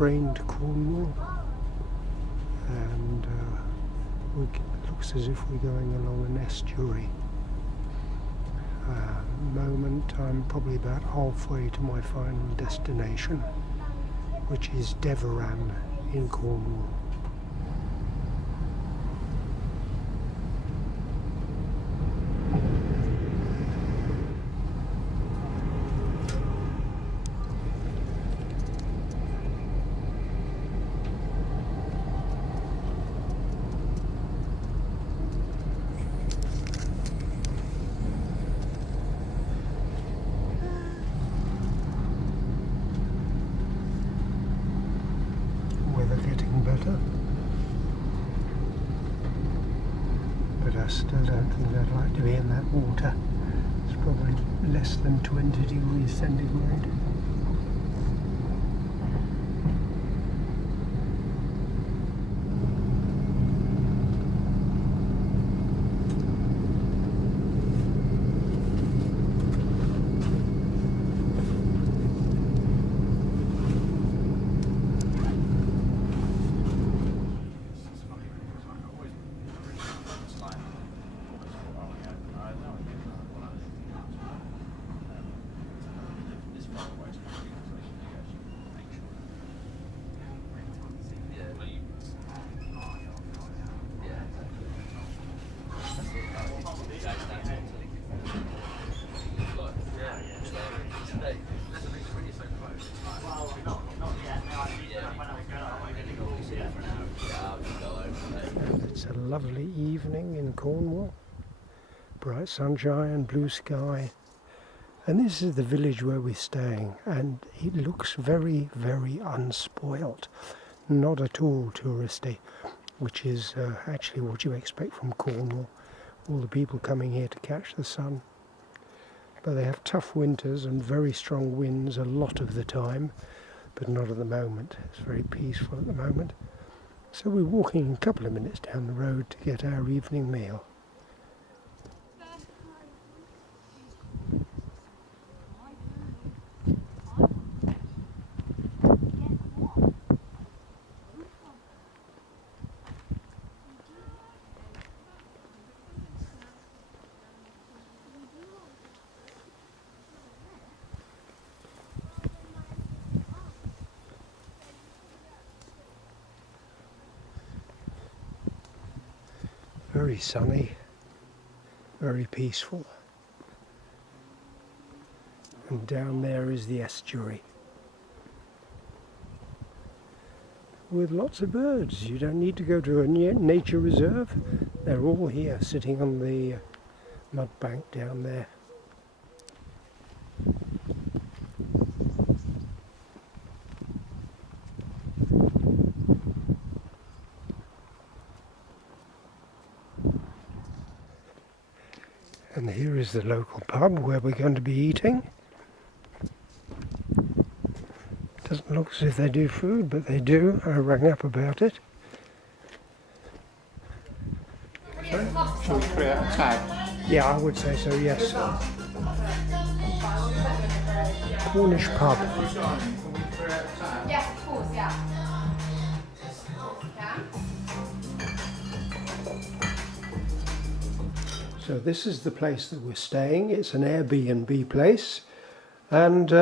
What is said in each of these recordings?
train to Cornwall, and it looks as if we're going along an estuary. Moment I'm probably about halfway to my final destination, which is Deveran in Cornwall. Better, but I still don't think I'd like to be in that water. It's probably less than 20 degrees centigrade. It's a lovely evening in Cornwall, bright sunshine, blue sky, and this is the village where we're staying, and it looks very, very unspoilt, not at all touristy, which is actually what you expect from Cornwall, all the people coming here to catch the sun. But they have tough winters and very strong winds a lot of the time, but not at the moment. It's very peaceful at the moment. So we're walking a couple of minutes down the road to get our evening meal. Very sunny, very peaceful, and down there is the estuary with lots of birds. You don't need to go to a nature reserve, they're all here sitting on the mud bank down there. And here is the local pub where we're going to be eating. Doesn't look as if they do food, but they do. I rang up about it. Shall we create a tag? Yeah, I would say so, yes. Cornish pub. Yes, of course, yeah. So this is the place that we're staying. It's an Airbnb place, and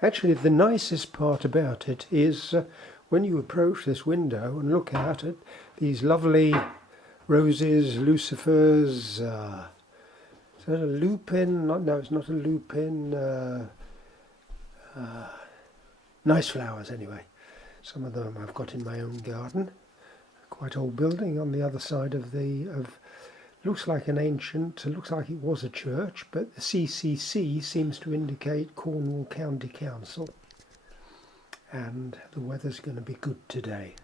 actually the nicest part about it is when you approach this window and look out at these lovely roses, lucifers, is that a lupin? No, it's not a lupin. Nice flowers anyway. Some of them I've got in my own garden. Quite old building on the other side of looks like an ancient, looks like it was a church, but the CCC seems to indicate Cornwall County Council. And the weather's going to be good today.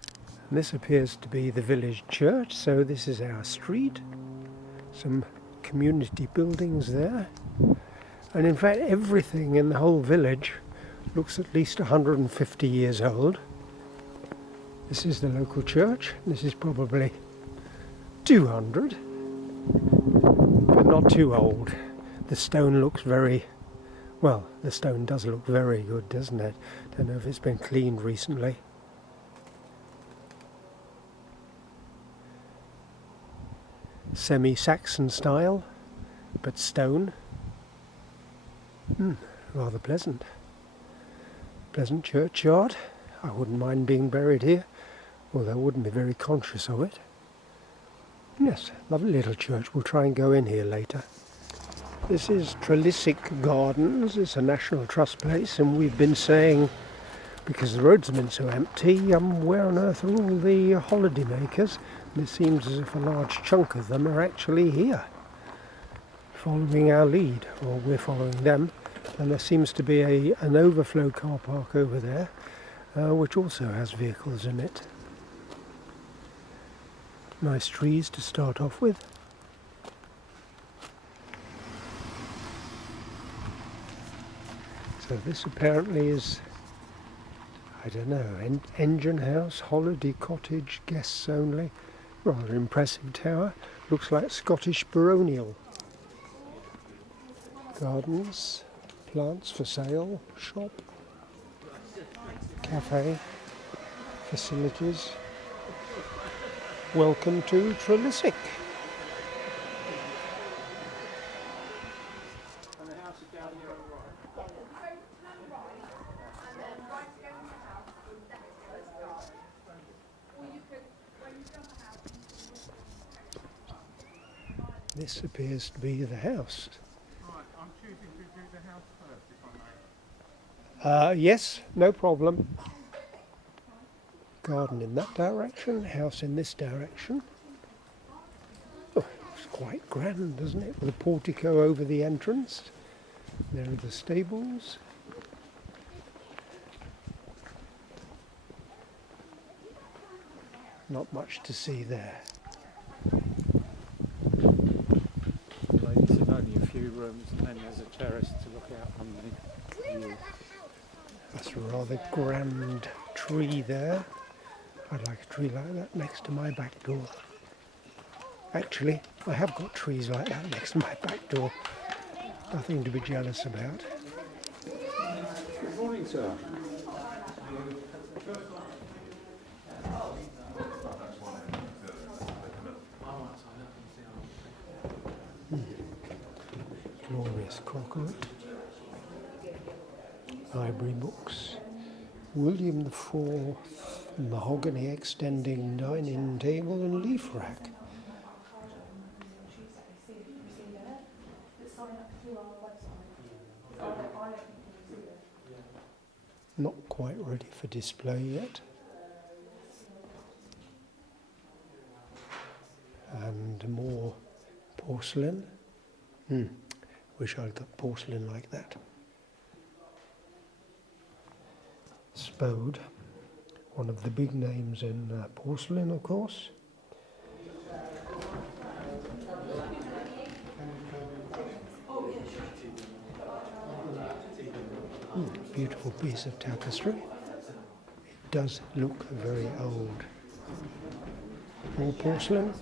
And this appears to be the village church, so this is our street. Some community buildings there. And in fact everything in the whole village looks at least 150 years old. This is the local church. This is probably 200. But not too old. The stone looks very, well, the stone does look very good, doesn't it? Don't know if it's been cleaned recently. Semi-Saxon style, but stone. Rather pleasant. Pleasant churchyard. I wouldn't mind being buried here, although I wouldn't be very conscious of it. Yes, lovely little church. We'll try and go in here later. This is Trellisic Gardens. It's a National Trust place, and we've been saying, because the roads have been so empty, where on earth are all the holiday makers? And it seems as if a large chunk of them are actually here, following our lead, or we're following them. And there seems to be an overflow car park over there, which also has vehicles in it. Nice trees to start off with. So this apparently is, I don't know, engine house, holiday cottage, guests only. Rather impressive tower. Looks like Scottish baronial. Gardens, plants for sale, shop, cafe, facilities. Welcome to Trellisic. This appears to be the house. Right, I'm choosing to do the house first, if I may. Yes, no problem. Garden in that direction, house in this direction. Oh, it's quite grand, isn't it? With a portico over the entrance. There are the stables. Not much to see there. Like, this is only a few rooms, and then there's a terrace to look out on the view. That's a rather grand tree there. I'd like a tree like that next to my back door. Actually, I have got trees like that next to my back door. Nothing to be jealous about. Good morning, sir. Glorious crockery. Library books. William IV mahogany extending dining table and leaf rack. Not quite ready for display yet. And more porcelain. Wish I'd got porcelain like that. Spode, one of the big names in porcelain, of course. Beautiful piece of tapestry. It does look very old. More porcelain.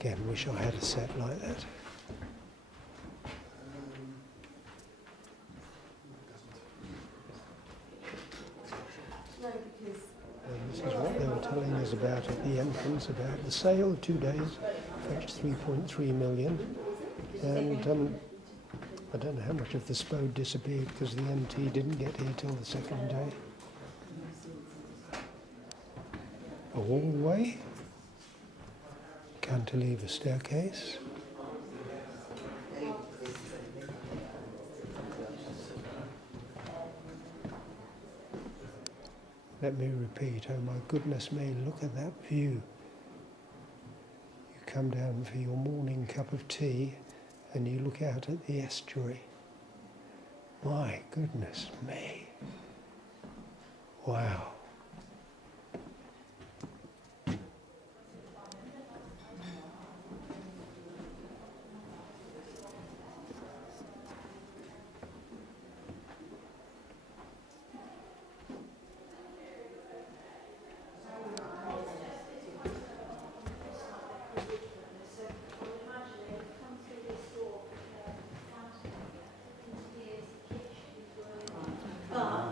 Again, wish I had a set like that. And this is what they were telling us about at the entrance, about the sale, 2 days, fetched 3.3 million. And I don't know how much of the Spode disappeared because the MT didn't get here till the second day. A hallway, cantilever staircase. Let me repeat, oh my goodness me, look at that view. You come down for your morning cup of tea and you look out at the estuary. My goodness me. Wow.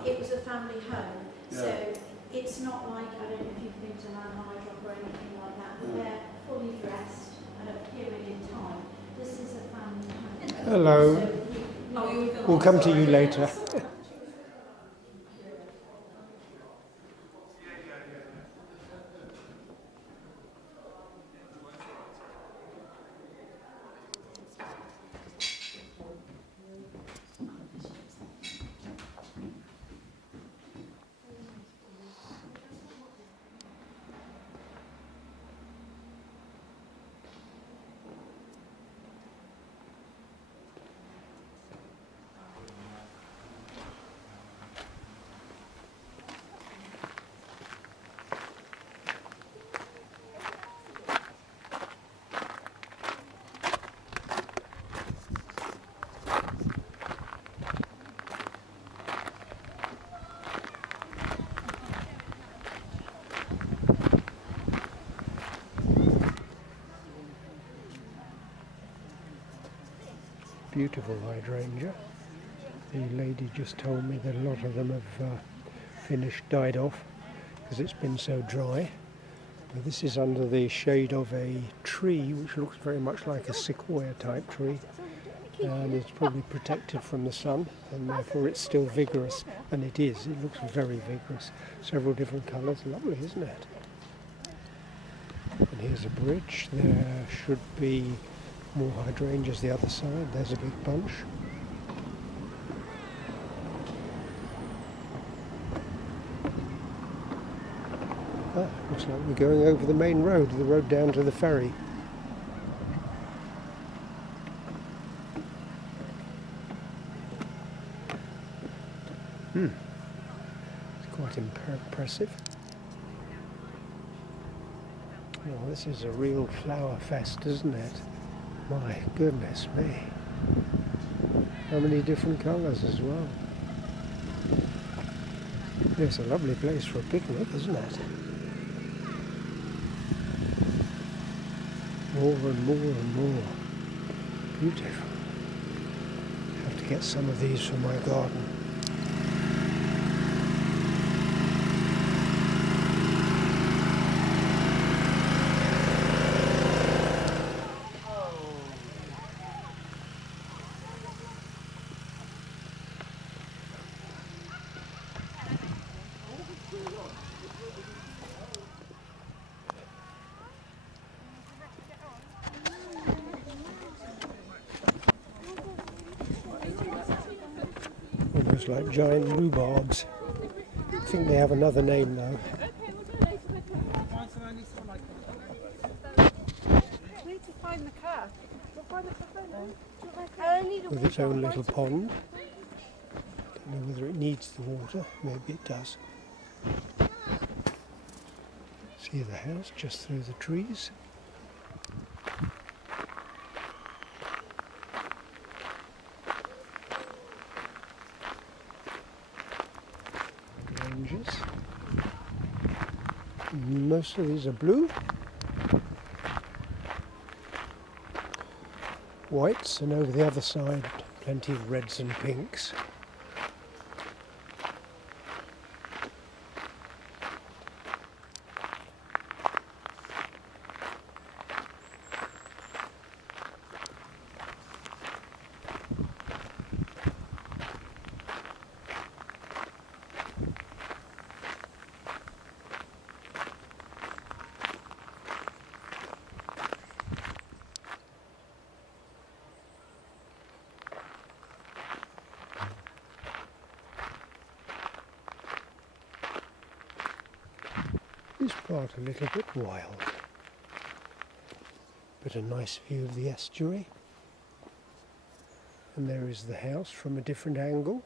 It was a family home, so it's not like, I don't know if you've been to Land Hydrock or anything like that, but they're fully dressed and Hello. We'll come to you later. Beautiful hydrangea. The lady just told me that a lot of them have died off because it's been so dry. But this is under the shade of a tree which looks very much like a sequoia type tree, and it's probably protected from the sun, and therefore it's still vigorous, and it is. It looks very vigorous. Several different colours. Lovely, isn't it? And here's a bridge. There should be more hydrangeas the other side. There's a big bunch. Looks like we're going over the main road, the road down to the ferry. It's quite impressive. Well, this is a real flower fest, isn't it? My goodness me. How many different colours as well. It's a lovely place for a picnic, isn't it? More and more and more. Beautiful. Have to get some of these for my garden. Almost like giant rhubarbs. I think they have another name though. With its own little pond. Don't know whether it needs the water, maybe it does. See the house just through the trees. Oranges. Most of these are blue. Whites, and over the other side plenty of reds and pinks. This part a little bit wild, but a nice view of the estuary. And there is the house from a different angle.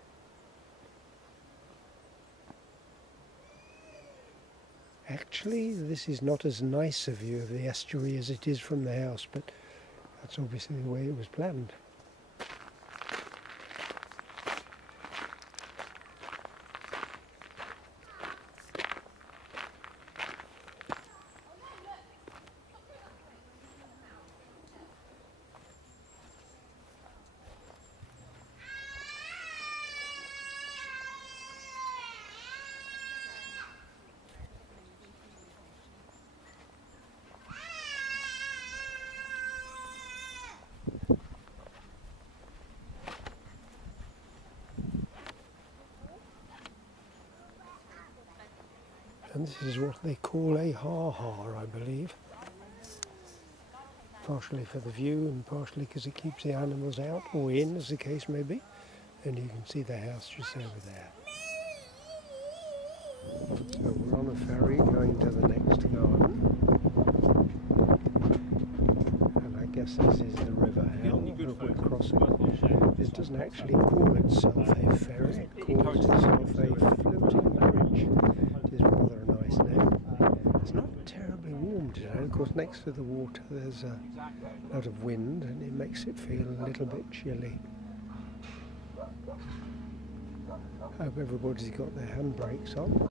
Actually, this is not as nice a view of the estuary as it is from the house, but that's obviously the way it was planned. And this is what they call a ha-ha, I believe. Partially for the view and partially because it keeps the animals out, or in as the case may be. And you can see the house just over there. So we're on a ferry going to the next garden. And I guess this is the River Hell that we're crossing. This doesn't actually call itself a ferry, it calls itself a floating bridge. It is rather a nice name. It's not terribly warm today. Of course, next to the water there's a lot of wind and it makes it feel a little bit chilly. Hope everybody's got their handbrakes on.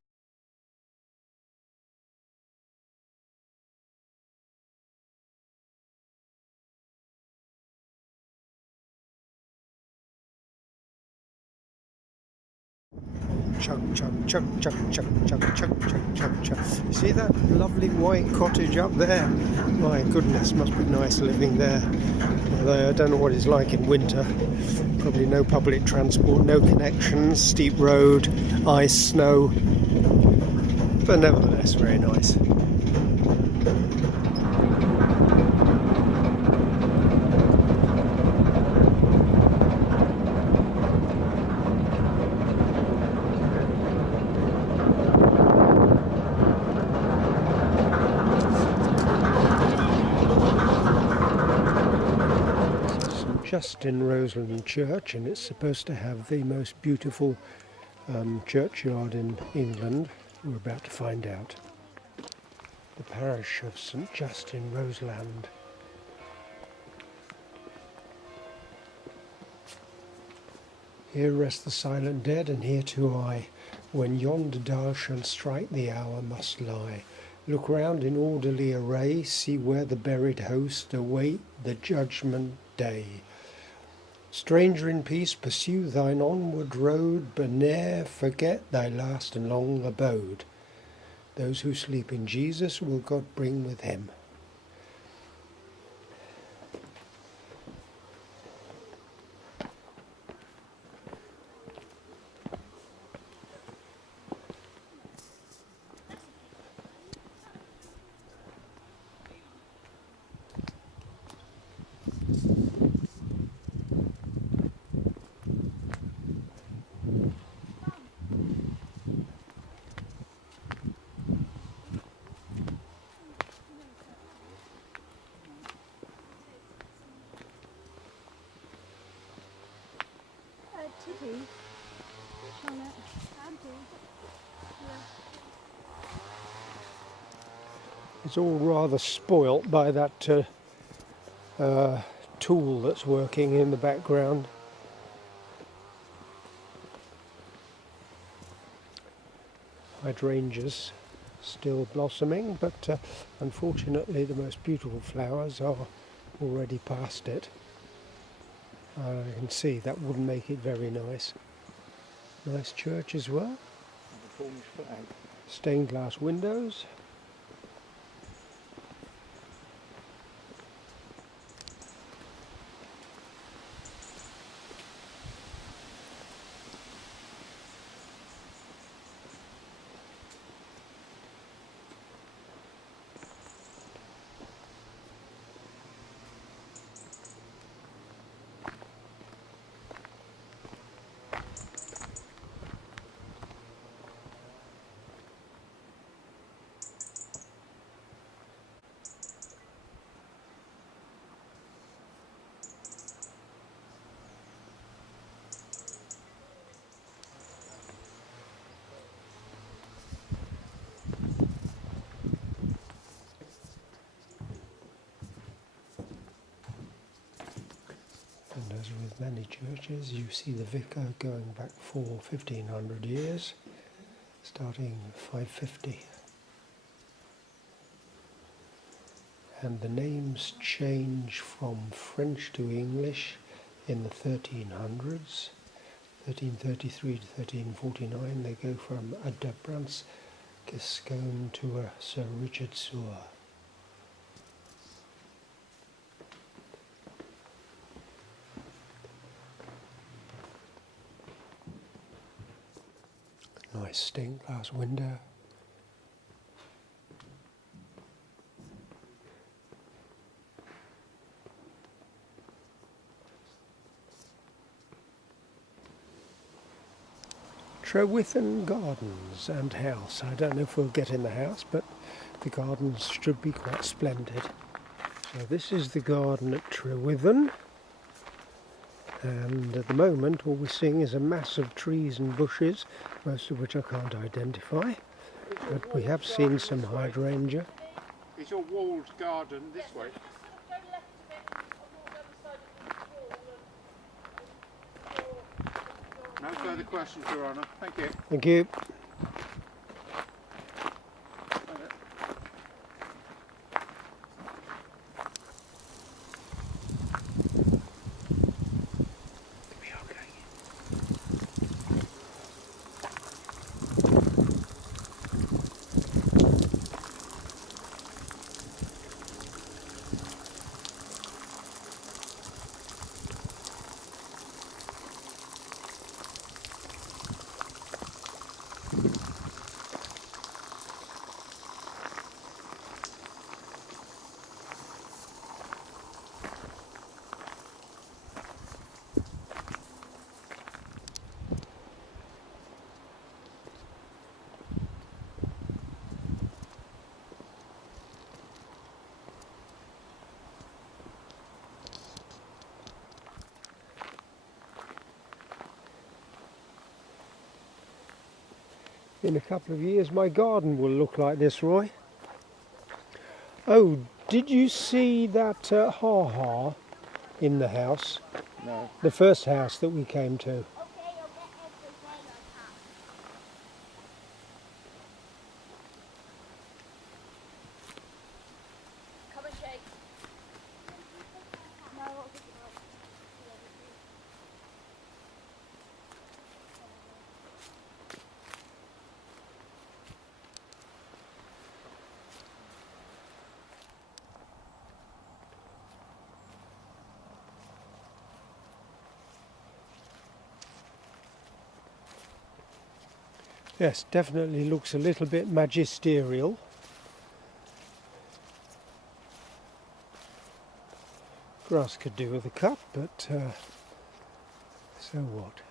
Chug, chug, chug, chug, chug, chug, chug, chug, chug, chug. See that lovely white cottage up there? My goodness, must be nice living there. Although I don't know what it's like in winter. Probably no public transport, no connections, steep road, ice, snow. But nevertheless, very nice. Justin Roseland Church, and it's supposed to have the most beautiful churchyard in England. We're about to find out. The parish of St Justin Roseland. Here rest the silent dead, and here too I. When yonder dial shall strike, the hour must lie. Look round in orderly array, see where the buried host await the judgment day. Stranger in peace, pursue thine onward road, but ne'er forget thy last and long abode. Those who sleep in Jesus will God bring with him. It's all rather spoilt by that tool that's working in the background. Hydrangeas still blossoming, but unfortunately the most beautiful flowers are already past it. You can see that wouldn't make it very nice. Nice church as well. Stained glass windows. And as with many churches, you see the vicar going back for 1500 years, starting 550. And the names change from French to English in the 1300s. 1333 to 1349, they go from a de Brance Gascon to a Sir Richard Sewer. Nice stained glass window. Trellisic Gardens and house. I don't know if we'll get in the house, but the gardens should be quite splendid. So this is the garden at Trellisic, and at the moment all we're seeing is a mass of trees and bushes, most of which I can't identify, but we have seen some hydrangea. It's your walled garden this way. No further questions, Your Honour. Thank you. Thank you. In a couple of years my garden will look like this, Roy. Oh, did you see that ha-ha in the house? No. The first house that we came to. Come and shake. Yes, definitely looks a little bit magisterial. Grass could do with a cut, but so what?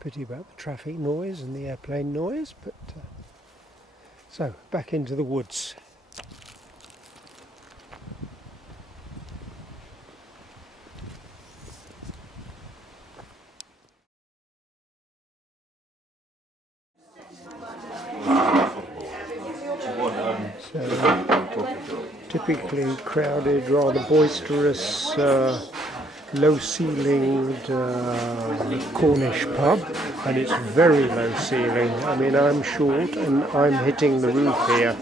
Pity about the traffic noise and the airplane noise, but so back into the woods. So, typically crowded, rather boisterous, low-ceilinged Cornish pub, and it's very low-ceiling. I mean, I'm short and I'm hitting the roof here.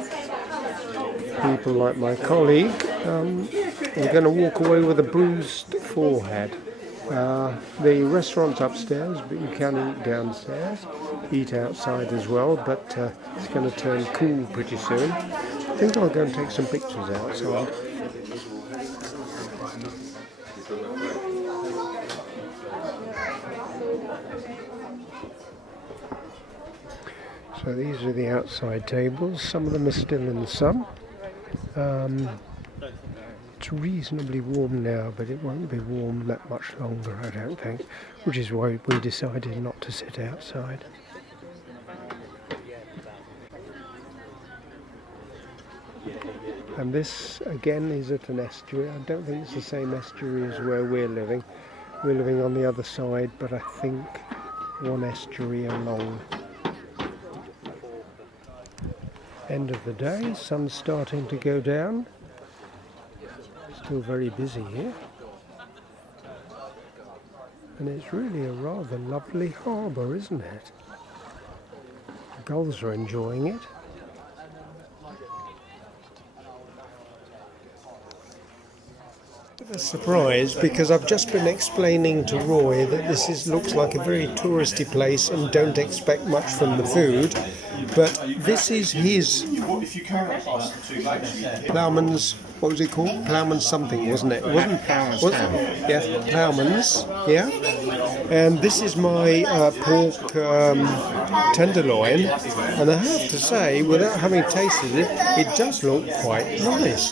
People like my colleague are going to walk away with a bruised forehead. The restaurant's upstairs, but you can eat downstairs, eat outside as well, but it's going to turn cool pretty soon. I think I'll go and take some pictures outside. So these are the outside tables. Some of them are still in the sun. It's reasonably warm now, but it won't be warm that much longer, I don't think, which is why we decided not to sit outside. And this again is at an estuary. I don't think it's the same estuary as where we're living. We're living on the other side, but I think one estuary along. End of the day, sun's starting to go down. Still very busy here. And it's really a rather lovely harbour, isn't it? The gulls are enjoying it. A surprise, because I've just been explaining to Roy that this looks like a very touristy place and don't expect much from the food, but this is his Ploughman's, what was it called? Ploughman's something, wasn't it? Wasn't yeah, Ploughman's, yeah. And this is my pork tenderloin, and I have to say, without having tasted it, it does look quite nice.